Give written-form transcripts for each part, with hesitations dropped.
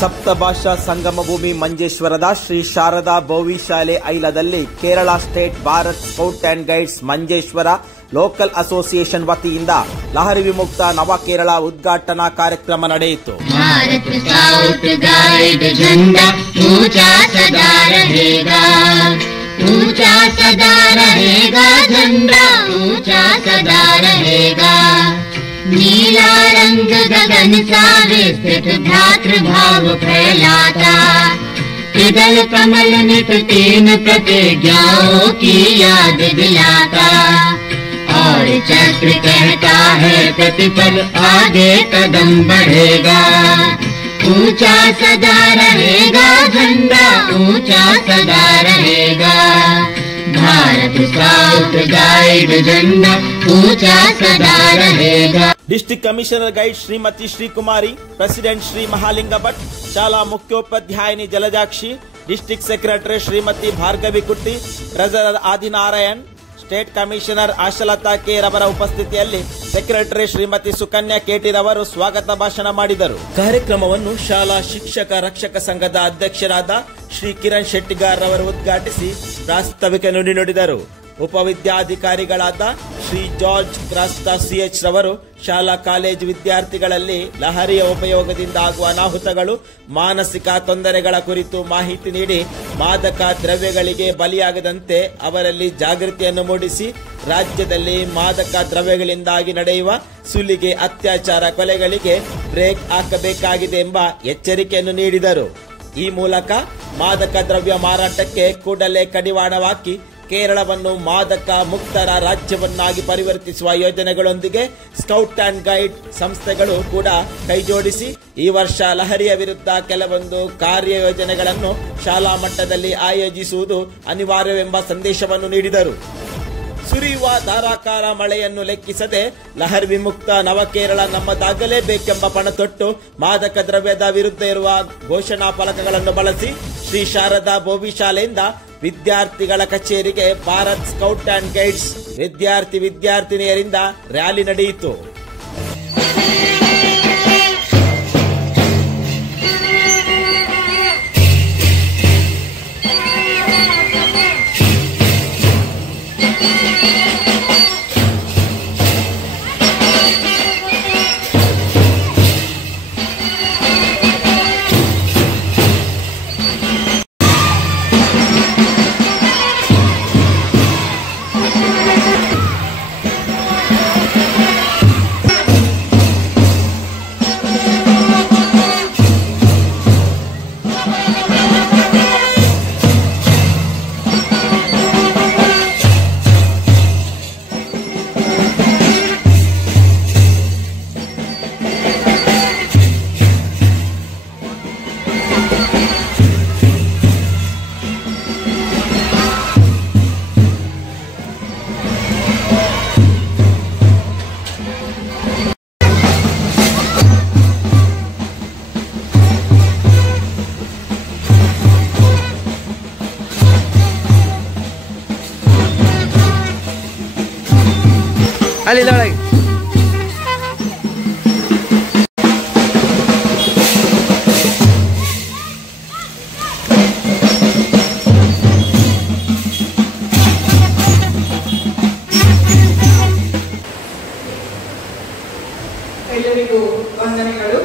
ಸಪ್ತಭಾಷಾ ಸಂಗಮ ಭೂಮಿ ಮಂಜೇಶ್ವರದ ಶ್ರೀ ಶಾರದಾ ಬೋವಿ ಶಾಲೆ ಐಲದಲ್ಲಿ Kerala state Bharat scout and guides Manjeshwar local association ವತಿಯಿಂದ ಲಹರಿ ವಿಮುಕ್ತ ನವ ಕೇರಳ ಉದ್ಘಾಟನಾ ಕಾರ್ಯಕ್ರಮ ನಡೆಯಿತು. भारत स्काउट गाइड झंडा ऊंचा सदा रहेगा, ऊंचा सदा रहेगा, झंडा ऊंचा सदा रहेगा. नीला रंग गगन सा विस्तृत भ्रातृभाव फैलाता, इदल कमल नित तीन प्रतिज्ञाओं की याद दिलाता. और चक्र कहता है प्रतिपल आगे कदम बढ़ेगा, ऊंचा सदा रहेगा, झंडा ऊंचा सदा रहेगा. भारत स्काउट गाइड झंडा ऊंचा सदा रहेगा. District commissioner guide Shrimati Shri Kumari, president Shri Mahalinga Bhat, शाला मुख्योपाध्यायिनी Jalajakshi, district secretary Shrimati Bhargavi Kutty, treasurer Adinarayan, state commissioner Ashalatha K ರವರ ಉಪಸ್ಥಿತಿಯಲ್ಲಿ ಸೆಕ್ರೆಟರಿ ಶ್ರೀಮತಿ ಸುಕನ್ಯಾ ಕೆಟಿ ರವರು ಸ್ವಾಗತ ಭಾಷಣ ಮಾಡಿದರು. ಕಾರ್ಯಕ್ರಮವನ್ನು ಶಾಲಾ ಶಿಕ್ಷಕ ರಕ್ಷಕ ಸಂಘದ ಅಧ್ಯಕ್ಷರಾದ ಶ್ರೀ ಕಿರಣ್ ಶೆಟ್ಟಿಗಾರ್ ರವರು ಉದ್ಘಾಟಿಸಿ ಪ್ರಾಸ್ತಾವಿಕ ನುಡಿ ನುಡಿದರು. ಉಪವಿದ್ಯಾಧಿಕಾರಿಗಳಾದ ಶ್ರೀ ಜಾರ್ಜ್ ಕ್ರಾಸ್ತಾ ಸಿಎಚ್ ರವರು ಶಾಲಾ ಕಾಲೇಜು ವಿದ್ಯಾರ್ಥಿಗಳಲ್ಲಿ ಲಹರಿಯ ಉಪಯೋಗದಿಂದ ಆಗುವ ಅನಾಹುತಗಳು, ಮಾನಸಿಕ ತೊಂದರೆಗಳ ಕುರಿತು ಮಾಹಿತಿ ನೀಡಿ ಮಾದಕ ದ್ರವ್ಯಗಳಿಗೆ ಬಲಿಯಾಗದಂತೆ ಅವರಲ್ಲಿ ಜಾಗೃತಿಯನ್ನು ಮೂಡಿಸಿ ರಾಜ್ಯದಲ್ಲಿ ಮಾದಕ ದ್ರವ್ಯಗಳಿಂದಾಗಿ ನಡೆಯುವ ಸುಲಿಗೆ, ಅತ್ಯಾಚಾರ, ಕೊಲೆಗಳಿಗೆ ಬ್ರೇಕ್ ಹಾಕಬೇಕಾಗಿದೆ ಎಂಬ ಎಚ್ಚರಿಕೆಯನ್ನು ನೀಡಿದರು. ಈ ಮೂಲಕ ಮಾದಕ ದ್ರವ್ಯ ಮಾರಾಟಕ್ಕೆ ಕೂಡಲೇ ಕಡಿವಾಣ ಹಾಕಿ ಕೇರಳವನ್ನು ಮಾದಕ ಮುಕ್ತರ ರಾಜ್ಯವನ್ನಾಗಿ ಪರಿವರ್ತಿಸುವ ಯೋಜನೆಗಳೊಂದಿಗೆ ಸ್ಕೌಟ್ ಅಂಡ್ ಗೈಡ್ ಸಂಸ್ಥೆಗಳು ಕೂಡ ಕೈಜೋಡಿಸಿ ಈ ವರ್ಷ ಲಹರಿಯ ವಿರುದ್ಧ ಕೆಲವೊಂದು ಕಾರ್ಯಯೋಜನೆಗಳನ್ನು ಶಾಲಾ ಮಟ್ಟದಲ್ಲಿ ಆಯೋಜಿಸುವುದು ಅನಿವಾರ್ಯವೆಂಬ ಸಂದೇಶವನ್ನು ನೀಡಿದರು. ಸುರಿಯುವ ಧಾರಾಕಾರ ಮಳೆಯನ್ನು ಲೆಕ್ಕಿಸದೆ ಲಹರಿ ವಿಮುಕ್ತ ನವಕೇರಳ ನಮ್ಮದಾಗಲೇಬೇಕೆಂಬ ಪಣತೊಟ್ಟು ಮಾದಕ ದ್ರವ್ಯದ ವಿರುದ್ಧ ಇರುವ ಘೋಷಣಾ ಫಲಕಗಳನ್ನು ಬಳಸಿ ಶ್ರೀ ಶಾರದಾ ಬೋವಿ ಶಾಲೆಯಿಂದ ವಿದ್ಯಾರ್ಥಿಗಳ ಕಚೇರಿಗೆ ಭಾರತ್ ಸ್ಕೌಟ್ ಅಂಡ್ ಗೈಡ್ಸ್ ವಿದ್ಯಾರ್ಥಿನಿಯರಿಂದ ರ್ಯಾಲಿ ನಡೆಯಿತು. Ali lagi. ಎಲ್ಲರಿಗೂ ವಂದನೆಗಳು.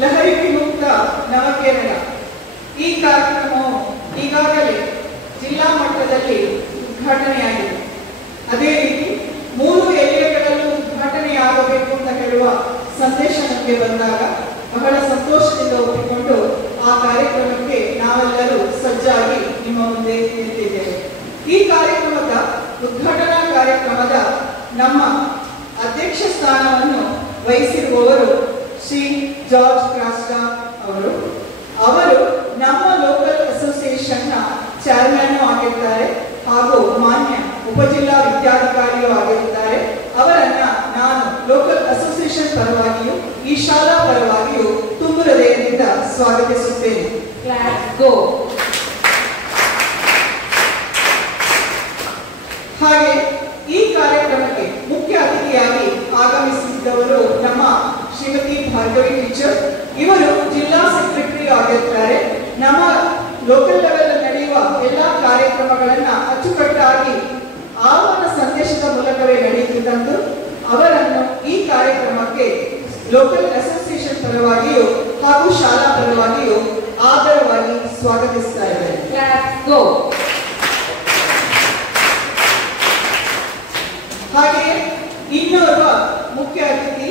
ಲಹರಿ ವಿಮುಕ್ತ ನವಕೇರಳ ಈ ಕಾರ್ಯಕ್ರಮವು ಈಗಾಗಲೇ ಜಿಲ್ಲಾ ಮಟ್ಟದಲ್ಲಿ ಉದ್ಘಾಟನೆಯಾಗಿದೆ. ಅದೇ ರೀತಿ 3 ಏರಿಯಾಗಳಲ್ಲೂ ಉದ್ಘಾಟನೆಯಾಗಬೇಕು ಅಂತ ಹೇಳುವ ಸಂದೇಶ ನಮಗೆ ಬಂದಾಗ ಬಹಳ ಸಂತೋಷದಿಂದ ಒಪ್ಪಿಕೊಂಡು ಆ ಕಾರ್ಯಕ್ರಮಕ್ಕೆ ನಾವೆಲ್ಲರೂ ಸಜ್ಜಾಗಿ ನಿಮ್ಮ ಮುಂದೆ ನಿಂತಿದ್ದೇವೆ. ಈ ಕಾರ್ಯಕ್ರಮದ ಉದ್ಘಾಟನಾ ಕಾರ್ಯಕ್ರಮದ ನಮ್ಮ ಅಧ್ಯಕ್ಷ ಸ್ಥಾನವನ್ನು ವಹಿಸಿರುವವರು ಶ್ರೀ ಜಾರ್ಜ್ ಕ್ರಾಸ್ಟಾ ಅವರು ನಮ್ಮ ಲೋಕಲ್ ಅಸೋಸಿಯೇಷನ್ನ ಚೇರ್ಮನ್ ಆಗಿರ್ತಾರೆ ಹಾಗೂ ಮಾನ್ಯ ಉಪಜಿಲ್ಲಾ ವಿದ್ಯಾಧಿಕಾರಿಯೂ ಆಗಿರುತ್ತಾರೆ. ಅವರನ್ನ ನಾನು ಲೋಕಲ್ ಅಸೋಸಿಯೇಷನ್ ಪರವಾಗಿಯೂ ಈ ಶಾಲಾ ಪರವಾಗಿಯೂ ತುಂಬು ಹೃದಯದಿಂದ ಸ್ವಾಗತಿಸುತ್ತೇನೆ. ಹಾಗೆ ಈ ಕಾರ್ಯಕ್ರಮಕ್ಕೆ ಮುಖ್ಯ ಅತಿಥಿಯಾಗಿ ಆಗಮಿಸಿದ್ದವರು ನಮ್ಮ ಶ್ರೀಮತಿ ಭಾರ್ಗವಿ ಟೀಚರ್. ಇವರು ಜಿಲ್ಲಾ ಸೆಕ್ರೆಟರಿ ಕಾರ್ಯಕ್ರಮಗಳನ್ನ ಅಚ್ಚುಕಟ್ಟಾಗಿ ಆಹ್ವಾನ ಸಂದೇಶದ ಮೂಲಕವೇ ನಡೆಯುತ್ತಿದ್ದಂದು ಅವರನ್ನು ಈ ಕಾರ್ಯಕ್ರಮಕ್ಕೆ ಲೋಕಲ್ ಅಸೋಸಿಯೇಷನ್ ಪರವಾಗಿಯೂ ಹಾಗೂ ಶಾಲಾ ಪರವಾಗಿಯೂ ಆದರವಾಗಿ ಸ್ವಾಗತಿಸ್ತಾ ಇದ್ದಾರೆ. ಹಾಗೆಯೇ ಇನ್ನೋರ್ವ ಮುಖ್ಯ ಅತಿಥಿ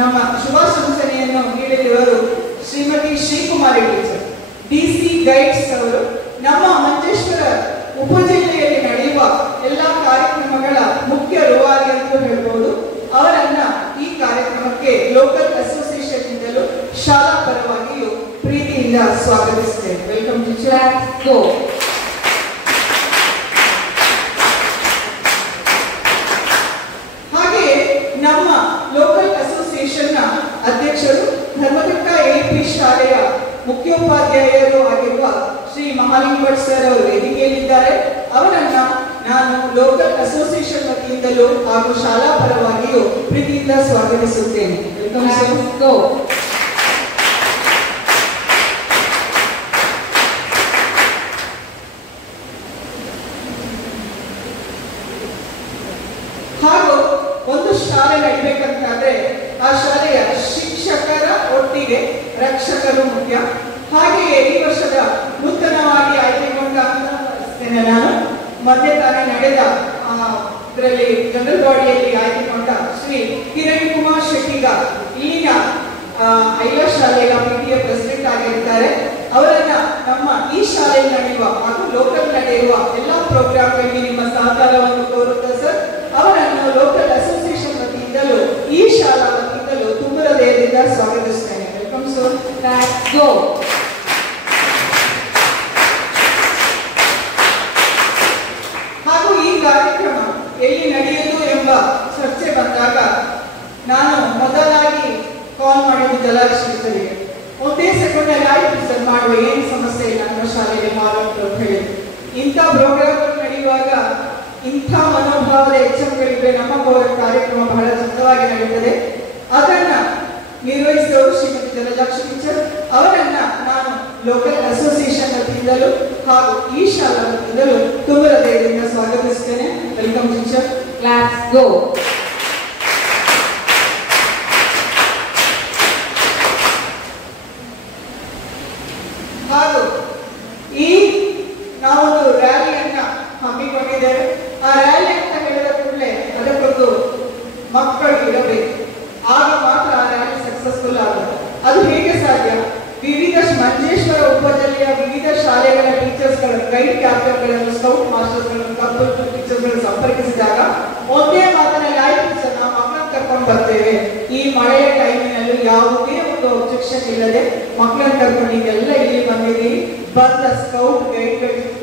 ನಮ್ಮ ಶುಭಾಶಂಸನೆಯನ್ನು ನೀಡಲಿರುವರು ಶ್ರೀಮತಿ ಶ್ರೀಕುಮಾರಿ ಟೀಚರ್, ಡಿಸಿ ಗೈಡ್ಸ್ ಅವರು. ನಮ್ಮ ಮಂಜೇಶ್ವರ ಉಪಜಿಲ್ಲೆಯಲ್ಲಿ ನಡೆಯುವ ಎಲ್ಲಾ ಕಾರ್ಯಕ್ರಮಗಳ ಮುಖ್ಯ ರೂವಾರಿ ಅಂತ ಹೇಳ್ಬೋದು. ಅವರನ್ನ ಈ ಕಾರ್ಯಕ್ರಮಕ್ಕೆ ಲೋಕಲ್ ಅಸೋಸಿಯೇಷನ್ ಇಂದಲೂ ಶಾಲಾ ಪರವಾಗಿಯೂ ಪ್ರೀತಿಯಿಂದ ಸ್ವಾಗತಿಸುತ್ತೇವೆ. Welcome teacher. ಹಾಗೆಯೇ ನಮ್ಮ ಲೋಕಲ್ ಅಸೋಸಿಯೇಷನ್ ನ ಅಧ್ಯಕ್ಷರು ಧರ್ಮಘಟ್ಟ ಎಪಿ ಶಾಲೆಯ ಮುಖ್ಯೋಪಾಧ್ಯಾಯರು ಆಗಿರುವ ಶ್ರೀ ಮಹಾಲಿಂಗಭಟ್ ಸರ್ ಅವರು ವೇದಿಕೆಯಲ್ಲಿದ್ದಾರೆ. ಅವರನ್ನ ನಾನು ಲೋಕಲ್ ಅಸೋಸಿಯೇಷನ್ ವತಿಯಿಂದಲೂ ಹಾಗೂ ಶಾಲಾ ಪರವಾಗಿಯೂ ಪ್ರೀತಿಯಿಂದ ಸ್ವಾಗತಿಸುತ್ತೇನೆ. Welcome sir. ಹಾಗೂ ಒಂದು ಶಾಲೆ ನಡಿಬೇಕಂತಾದ್ರೆ ಆ ಶಾಲೆಯ ಶಿಕ್ಷಕರ ಒಟ್ಟಿಗೆ ರಕ್ಷಕರು ಮುಖ್ಯ. ಹಾಗೆಯೇ ಈ ವರ್ಷದ ನೂತನವಾಗಿ ಆಯ್ಕೆಗೊಂಡ ನಾನು ಮಧ್ಯೆ ತಾನೇ ನಡೆದ ಇದರಲ್ಲಿ ಜನರಲ್ ಬಾಡಿಯಲ್ಲಿ ಆಯ್ಕೆಗೊಂಡ ಶ್ರೀ ಕಿರಣ್ ಕುಮಾರ್ ಶೆಟ್ಟಿಗ ಇಲ್ಲಿನ ಐಲಾ ಶಾಲೆಯ ಪಿಟಿಎ ಪ್ರೆಸಿಡೆಂಟ್ ಆಗಿರ್ತಾರೆ. ಅವರನ್ನ ನಮ್ಮ ಈ ಶಾಲೆಯಲ್ಲಿ ನಡೆಯುವ ಹಾಗೂ ಲೋಕಲ್ ನಡೆಯುವ ಎಲ್ಲಾ ಪ್ರೋಗ್ರಾಮ್ಗಳಿಗೆ ನಿಮ್ಮ ಸಹಕಾರವನ್ನು ಕೋರುತ್ತಾ ಸರ್, ಅವರನ್ನು ಲೋಕಲ್ ಅಸೋಸಿಯೇಷನ್ ವತಿಯಿಂದಲೂ ಈ ಶಾಲಾ ವತಿಯಿಂದಲೂ ತುಂಬ ಹೃದಯದಿಂದ ಸ್ವಾಗತಿಸುತ್ತೇನೆ. Welcome sir. ಹಾಗೂ ಈ ಕಾರ್ಯಕ್ರಮ ಎಲ್ಲಿ ನಡೆಯುವುದು ಎಂಬ ಚರ್ಚೆ ಬಂದಾಗ ನಾನು ಮೊದಲಾಗಿ ಕಾಲ್ ಮಾಡಿದ್ದು ಜಲಲಕ್ಷ್ಮೀರಿಗೆ. ಒಂದೇ ಸೆಕೆಂಡಲ್ಲಿ ಆಯ್ತು ಸರ್, ಮಾಡುವ ಏನು ಸಮಸ್ಯೆ ಇಲ್ಲ, ನಮ್ಮ ಶಾಲೆಗೆ ಮಾಡುವಂತ ಹೇಳಿ. ಇಂಥ ಪ್ರೋಗ್ರಾಮ್ ನಡೆಯುವಾಗ ಇಂಥ ಮನೋಭಾವದ ಎಚ್ಚರಿಕೆಗಳಿದ್ರೆ ನಮ್ಮ ಕಾರ್ಯಕ್ರಮ ಬಹಳ ಚಂದವಾಗಿ ನಡೆಯುತ್ತದೆ. ಅದನ್ನ ನಿರ್ವಹಿಸಿದವರು ಶ್ರೀಮತಿ ಜಲಲಕ್ಷ್ಮಿ ಟೀಚರ್. ಅವರನ್ನ ನಾನು ಲೋಕಲ್ ಅಸೋಸಿಯೇಷನ್ ವತಿಯಿಂದಲೂ ಹಾಗೂ ಈ ಶಾಲಾ ವತಿಯಿಂದಲೂ ತುಂಬ ಹೃದಯದಿಂದ ಸ್ವಾಗತಿಸುತ್ತೇನೆ. Welcome teacher. Class go. ಹಾಗೂ ಈ ನಾವೊಂದು ರ್ಯಾಲಿಯನ್ನ ಹಮ್ಮಿಕೊಂಡಿದ್ದೇವೆ. ಆ ರ್ಯಾಲಿ ಅಂತ ಹೇಳಿದ ಕೂಡಲೇ ಅದಕ್ಕೊಂದು ಮಕ್ಕಳು ಇರಬೇಕು, ಆಗ ಮಾತ್ರ ಆ ರ್ಯಾಲಿ ಸಕ್ಸಸ್ಫುಲ್ ಆಗುತ್ತೆ. ಅದು ಹೇಗೆ ಸಾಧ್ಯ? ವಿವಿಧ ಮಂಜೇಶ್ವರ ಉಪಜಿಲ್ಲೆಯ ವಿವಿಧ ಶಾಲೆಗಳ ಟೀಚರ್ಸ್ಗಳನ್ನು, ಗೈಡ್ ಕ್ಯಾಪ್ಟನ್ಗಳನ್ನು, ಸ್ಕೌಟ್ ಮಾಸ್ಟರ್ಸ್ಗಳನ್ನು, ಕಪಲ್ ಟೀಚರ್ಸ್ಗಳನ್ನು ಸಂಪರ್ಕಿಸಿದಾಗ ಒಂದೇ ಮಾತಿನಲ್ಲಿ ಆಯ್ತು ಸರ್, ನಾವು ಮಕ್ಕಳನ್ನ ಕರ್ಕೊಂಡು ಬರ್ತೇವೆ, ಈ ಮಳೆಯ ಟೈಮಿನಲ್ಲಿ ಯಾವುದೇ ಒಂದು ಅಬ್ಜೆಕ್ಷನ್ ಇಲ್ಲದೆ ಮಕ್ಕಳನ್ನ ಕರ್ಕೊಂಡು ಈಗೆಲ್ಲ ಇಲ್ಲಿ ಬಂದಿದ್ದೀವಿ. ಬಂದ ಸ್ಕೌಟ್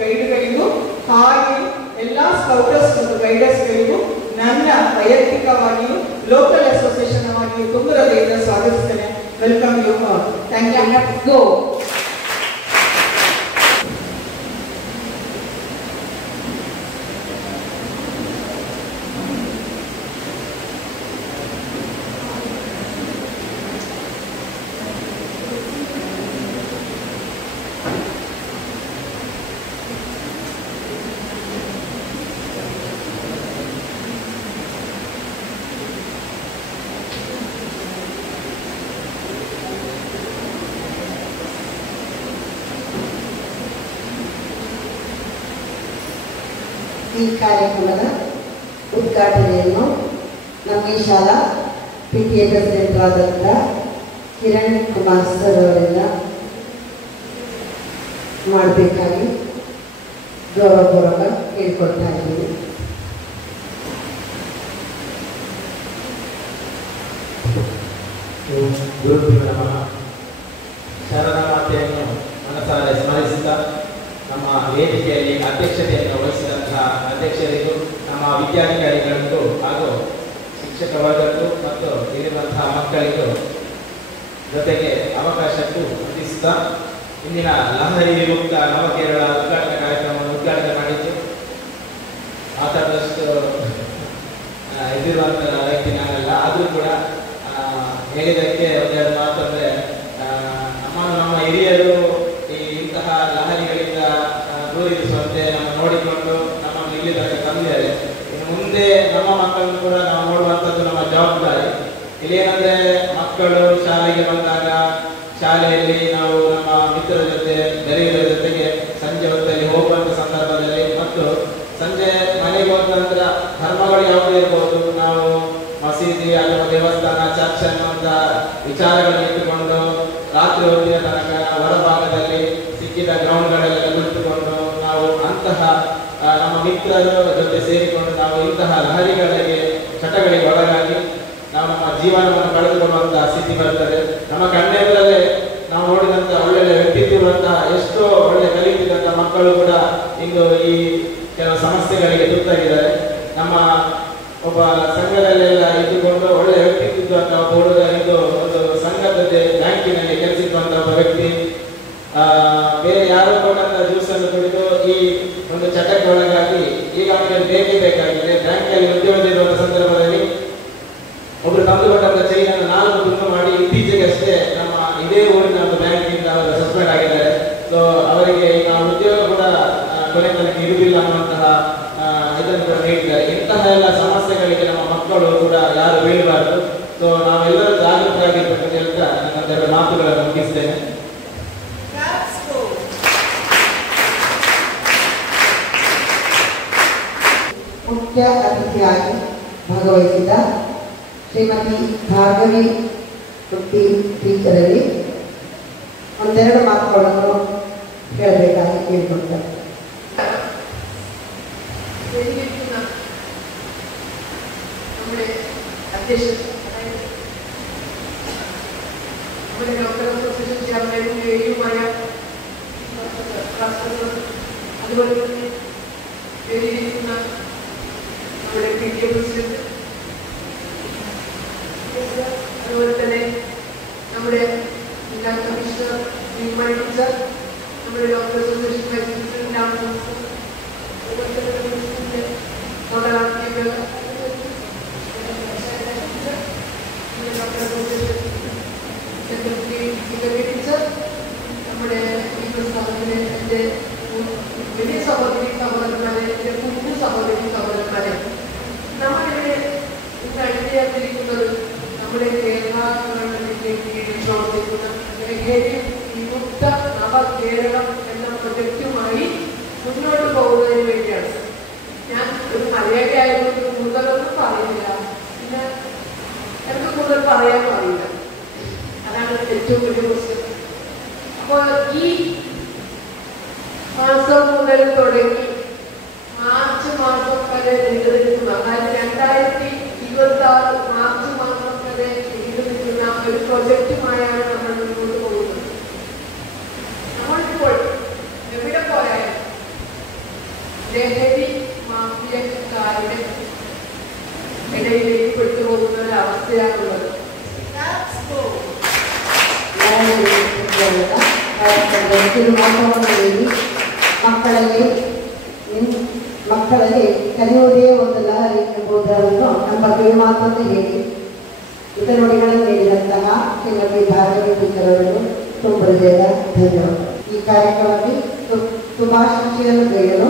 ಗೈಡ್ಗಳಿಗೂ ಹಾಗೆ ಎಲ್ಲಾ ಸ್ಕೌಟರ್ಸ್ ಮತ್ತು ಗೈಡರ್ಸ್ಗಳಿಗೂ ನನ್ನ ವೈಯಕ್ತಿಕವಾಗಿಯೂ ಲೋಕಲ್ ಅಸೋಸಿಯೇಷನ್ ಆಗಿಯೂ ತುಂಬ ಹೃದಯದಿಂದ ಸ್ವಾಗತಿಸ್ತೇನೆ. Welcome you all. Thank you. Let's go. ಈ ಕಾರ್ಯಕ್ರಮದ ಉದ್ಘಾಟನೆಯನ್ನು ನಮ್ಮ ಶಾಲಾ ಪಿಟಿಎ ಪ್ರೆಸಿಡೆಂಟ್ ಆದಂಥ ಕಿರಣ್ ಕುಮಾರ್ ಸರ್ ಅವರಿಂದ ಮಾಡಬೇಕಾಗಿ ಗೌರವಪೂರ್ವಕ ಕೇಳಿಕೊಳ್ತಾ ಇದ್ದೀನಿ. ಗುರುದೇವ ನಮಃ. ಶರಣ ಮಾತೆಯನ್ನು ಮನಸಾರೆ ಸ್ಮರಿಸುತ್ತಾ ನಮ್ಮ ವೇದಿಕೆಯಲ್ಲಿ ಅಧ್ಯಕ್ಷತೆಯನ್ನು ವಹಿಸಿದಂತಹ ಅಧ್ಯಕ್ಷರಿಗೂ, ನಮ್ಮ ವಿದ್ಯಾರ್ಥಿಗಳಿಗೂ ಹಾಗೂ ಶಿಕ್ಷಕ ವರ್ಗಕ್ಕೂ ಮತ್ತು ಇಲ್ಲಿರುವಂತಹ ಮಕ್ಕಳಿಗೂ ಜೊತೆಗೆ ಅವಕಾಶಕ್ಕೂ ವಂದಿಸುತ್ತಾ ಇಂದಿನ ಲಹರಿ ಮುಕ್ತ ನವಕೇರಳ ಉದ್ಘಾಟನಾ ಕಾರ್ಯಕ್ರಮವನ್ನು ಉದ್ಘಾಟನೆ ಮಾಡಿದ್ದು ಮಾತಾಡೋಷ್ಟು ಇದಿರುವಂತಹ ವ್ಯಕ್ತಿ ನಾನಲ್ಲ. ಆದರೂ ಕೂಡ ಹೇಳಿದ್ದಕ್ಕೆ ಒಂದೆರಡು ಮಾತು ಅಂದರೆ, ನಮ್ಮ ಹಿರಿಯರು ಇಂತಹ ಲಹರಿಗಳಿಂದ ದೂರಿಸುವಂತಹ ಇಲ್ಲಿ ತನಕ ತಂದಿದ್ದಾರೆ. ಇನ್ನು ಮುಂದೆ ನಮ್ಮ ಮಕ್ಕಳನ್ನು ಕೂಡ ನಾವು ನೋಡುವಂಥದ್ದು ನಮ್ಮ ಜವಾಬ್ದಾರಿ. ಇಲ್ಲಿ ಏನಂದ್ರೆ ಮಕ್ಕಳು ಶಾಲೆಗೆ ಬಂದಾಗ ಶಾಲೆಯಲ್ಲಿ ನಾವು ನಮ್ಮ ಮಿತ್ರರ ಜೊತೆ ಬೆರೆಯುವುದರ ಜೊತೆಗೆ ಸಂಜೆ ಹೊತ್ತಲ್ಲಿ ಹೋಗುವಂತ ಸಂದರ್ಭದಲ್ಲಿ ಮತ್ತು ಸಂಜೆ ಮನೆಗೆ ಹೋದ ನಂತರ ಧರ್ಮಗಳು ಯಾವುದೇ ಇರ್ಬೋದು, ನಾವು ಮಸೀದಿ ಅಥವಾ ದೇವಸ್ಥಾನ ಚರ್ಚ್ ಅನ್ನುವಂತ ವಿಚಾರಗಳನ್ನು ಇಟ್ಟುಕೊಂಡು ರಾತ್ರಿ ಹೊತ್ತಿನ ತನಕ ಹೊರಭಾಗದಲ್ಲಿ ಸಿಕ್ಕಿದ ಗ್ರೌಂಡ್ಗಳೆಲ್ಲ ಕುಳಿತುಕೊಂಡು ನಾವು ಅಂತಹ ನಮ್ಮ ಮಿತ್ರರ ಜೊತೆ ಸೇರಿಕೊಂಡು ನಾವು ಇಂತಹ ಲಹರಿಗಳಿಗೆ ಚಟಗಳಿಗೆ ಒಳಗಾಗಿ ನಾವು ನಮ್ಮ ಜೀವನವನ್ನು ಕಳೆದುಕೊಳ್ಳುವಂತಹ ಸ್ಥಿತಿ ಬರುತ್ತದೆ. ನಮ್ಮ ಕಣ್ಣೆದುರಲ್ಲೇ ನಾವು ನೋಡಿದಂತ ಒಳ್ಳೆಯ ವ್ಯಕ್ತಿತ್ವ ಇರುವಂತಹ ಎಷ್ಟೋ ಒಳ್ಳೆ ಕಲಿತಿದ್ದಂತ ಮಕ್ಕಳು ಕೂಡ ಇಂದು ಈ ಕೆಲವು ಸಮಸ್ಯೆಗಳಿಗೆ ತುತ್ತಾಗಿದ್ದಾರೆ. ನಮ್ಮ ಒಬ್ಬ ಸಂಘದಲ್ಲೆಲ್ಲ ಇದ್ದುಕೊಂಡು ಒಳ್ಳೆ ವ್ಯಕ್ತಿತ್ವ ಅಂತ ಒಬ್ಬ ಹುಡುಗ ಇಂದು ಒಂದು ಸಂಘದ ಬ್ಯಾಂಕಿನಲ್ಲಿ ಕೆಲಸಿರುವಂತಹ ಒಬ್ಬ ವ್ಯಕ್ತಿ ಬೇರೆ ಯಾರು ಕೊಟ್ಟಂತ ಜ್ಯೂಸ್ ಅನ್ನು ಕುಡಿದು ಈ ಒಂದು ಚಟಕ್ಕೆ ಒಳಗಾಗಿ ಈಗ ಅವನಿಗೆ ಬೇಕೇ ಬೇಕಾಗಿದೆ. ಬ್ಯಾಂಕಲ್ಲಿ ಉದ್ಯೋಗ ಇರುವಂತಹ ಸಂದರ್ಭದಲ್ಲಿ ಒಬ್ರು ತಂದುಕೊಂಡಂತ ಚೈನ್ ಅನ್ನು 4 ತುಂಡು ಮಾಡಿ ಇತ್ತೀಚೆಗೆ ಅಷ್ಟೇ ನಮ್ಮ ಇದೇ ಊರಿನ ಒಂದು ಬ್ಯಾಂಕಿಂದ ಅವರು ಸಸ್ಪೆಂಡ್ ಆಗಿದ್ದಾರೆ. ಸೊ ಅವರಿಗೆ ಈಗ ಉದ್ಯೋಗ ಕೂಡ ಕೊನೆ ತನಕ ಇರುವುದಿಲ್ಲ ಅನ್ನುವಂತಹ ಇದನ್ನು ಕೂಡ ನೀಡಿದ್ದಾರೆ. ಇಂತಹ ಎಲ್ಲ ಸಮಸ್ಯೆಗಳಿಗೆ ನಮ್ಮ ಮಕ್ಕಳು ಕೂಡ ಯಾರು ಬೀಳಬಾರದು. ಸೊ ನಾವೆಲ್ಲರೂ ಜಾಗೃತರಾಗಿರ್ಬೇಕು ಅಂತ ಹೇಳ್ತಾ ನನ್ನ ಮಾತುಗಳನ್ನು ಮುಗಿಸ್ತೇನೆ. ಮುಖ್ಯ ಅತಿಥಿಯಾಗಿ ಭಾಗವಹಿಸಿದ ಶ್ರೀಮತಿ ಭಾರ್ಗವಿ ಕುಟ್ಟಿ ಟೀಚರಲ್ಲಿ ಒಂದೆರಡು ಮಾತುಗಳನ್ನು ಹೇಳಬೇಕಾಗಿ ಕೇಳಿಕೊಳ್ತಾರೆ. നമ്മുടെ അധ്യക്ഷൻ നമ്മുടെ ഡോക്ടർ അസോസിയേഷൻ ചെയർമാനും എയുമായ അതുപോലെ തന്നെ വേദിയിരിക്കുന്ന നമ്മുടെ PTA പ്രസിഡന്റ്, അതുപോലെ തന്നെ നമ്മുടെ ജില്ലാ കമ്മീഷണർ ശ്രീമണി ടീച്ചർ, നമ്മുടെ doctor association vice president Ramadas, അതുപോലെ തന്നെ നമ്മുടെ ഈ പ്രസ്ഥാനത്തിലെ എൻ്റെ വലിയ സഹോദരന്മാരെ, എൻ്റെ കുഞ്ഞു സഹോദരന്മാരെ, നമ്മളിവിടെ ഇന്ന് അണിനിരന്നിരിക്കുന്നത് നമ്മുടെ കേരള ഗവൺമെന്റിന്റെ കീഴിൽ പ്രവർത്തിക്കുന്ന വിമുക്ത നവകേരളം എന്ന പ്രൊജക്റ്റുമായി മുന്നോട്ട് പോകുന്നതിന് വേണ്ടിയാണ്. ഞാൻ ഒരു മലയാളിയായതുകൊണ്ട് കൂടുതലൊന്നും പറയുന്നില്ല, പിന്നെ എനിക്ക് കൂടുതൽ പറയാനും അറിയില്ല. അതാണ് ഏറ്റവും വലിയ പ്രശ്നം. അപ്പോൾ ഈ മാസം മുതൽ തുടങ്ങി മാർച്ച് മാസം വരെ നീണ്ടു നിൽക്കുന്ന, അതായത് 2026 മാർച്ച് മാസം വരെ നീണ്ടു നിൽക്കുന്ന ഒരു പ്രൊജക്റ്റുമായാണ് നമ്മൾ മുന്നോട്ട് പോകുന്നത്. നമ്മളിപ്പോൾ എവിടെ പോയാലും ലഹരി മാഫിയക്കാരുടെ ഇടയിലേക്ക് പെട്ടുപോകുന്ന ഒരു അവസ്ഥയാണുള്ളത്. ಮಕ್ಕಳಲ್ಲಿ ಕಲಿಯುವುದೇ ಒಂದು ಲಹರಿ ಎಂಬುದನ್ನು ನಮ್ಮ ಬಗ್ಗೆ ಮಾತನ್ನು ಹೇಳಿ ಇತರ ನುಡಿಗಳನ್ನು ನೀಡಿದಂತಹ ಶ್ರೀಮತಿ ಭಾರತಿ ಟೀಚರವರನ್ನು ತುಂಬ ಹೃದಯದ ಧನ್ಯವಾದ. ಈ ಕಾರ್ಯಕ್ರಮದಲ್ಲಿ ಶುಭಾಶಂಸೆಯನ್ನು ಹೇಳಲು